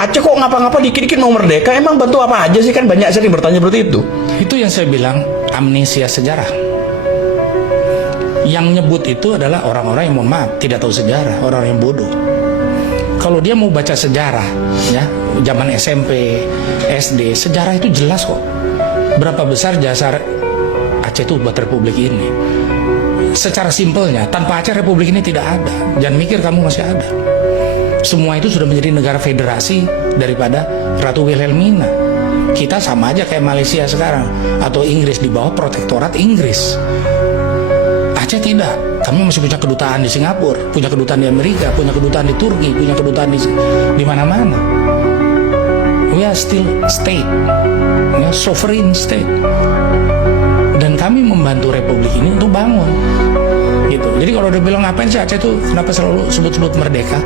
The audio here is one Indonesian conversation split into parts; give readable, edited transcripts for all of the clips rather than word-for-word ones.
Aceh kok ngapa-ngapa dikit-dikit mau merdeka, emang bantu apa aja sih? Kan banyak sering bertanya seperti itu. Itu yang saya bilang amnesia sejarah. Yang nyebut itu adalah orang-orang yang mohon maaf tidak tahu sejarah, orang yang bodoh. Kalau dia mau baca sejarah, ya zaman SMP, SD, sejarah itu jelas kok. Berapa besar jasa Aceh itu buat Republik ini. Secara simpelnya, tanpa Aceh Republik ini tidak ada. Jangan mikir kamu masih ada. Semua itu sudah menjadi negara federasi daripada Ratu Wilhelmina. Kita sama aja kayak Malaysia sekarang, atau Inggris di bawah protektorat Inggris. Aceh tidak. Kami masih punya kedutaan di Singapura, punya kedutaan di Amerika, punya kedutaan di Turki, punya kedutaan di mana-mana. We are still state, ya, sovereign state. Dan kami membantu Republik ini untuk bangun, gitu. Jadi kalau udah bilang ngapain sih Aceh itu, kenapa selalu sebut-sebut merdeka?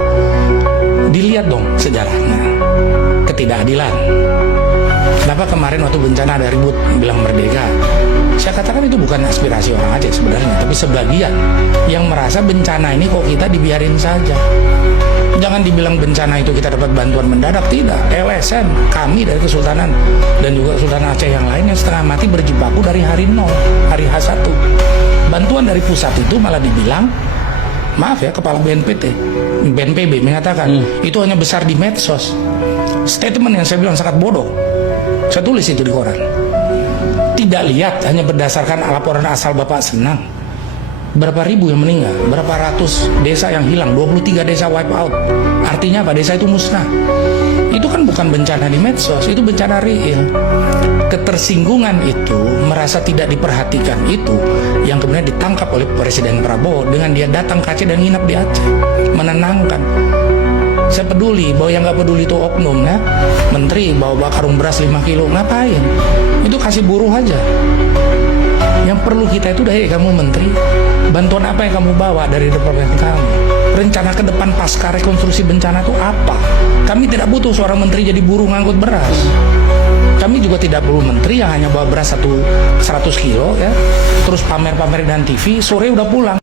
Dilihat dong sejarahnya, ketidakadilan. Kenapa kemarin waktu bencana ada ribut bilang merdeka? Saya katakan itu bukan aspirasi orang Aceh sebenarnya, tapi sebagian yang merasa bencana ini kok kita dibiarin saja. Jangan dibilang bencana itu kita dapat bantuan mendadak, tidak. LSM, kami dari Kesultanan dan juga Kesultanan Aceh yang lain yang setengah mati berjibaku dari hari 0, hari H1. Bantuan dari pusat itu malah dibilang, maaf ya, Kepala BNPB mengatakan itu hanya besar di medsos. Statement yang saya bilang sangat bodoh. Saya tulis itu di koran. Tidak lihat hanya berdasarkan laporan asal Bapak Senang. Berapa ribu yang meninggal, berapa ratus desa yang hilang, 23 desa wipe out. Artinya apa? Desa itu musnah. Itu kan bukan bencana di medsos, itu bencana real. Ketersinggungan itu, merasa tidak diperhatikan itu, yang kemudian ditangkap oleh Presiden Prabowo dengan dia datang ke Aceh dan nginap di Aceh, menenangkan. Saya peduli, bahwa yang nggak peduli itu oknum, ya. Menteri bawa karung beras 5 kilo, ngapain? Itu kasih buruh aja. Yang perlu kita itu dari kamu menteri, bantuan apa yang kamu bawa dari departemen kamu? Rencana ke depan pasca rekonstruksi bencana itu apa? Kami tidak butuh seorang menteri jadi buruh ngangkut beras. Kami juga tidak perlu menteri yang hanya bawa beras 100 kilo, ya, terus pamer-pamer dan TV, sore udah pulang.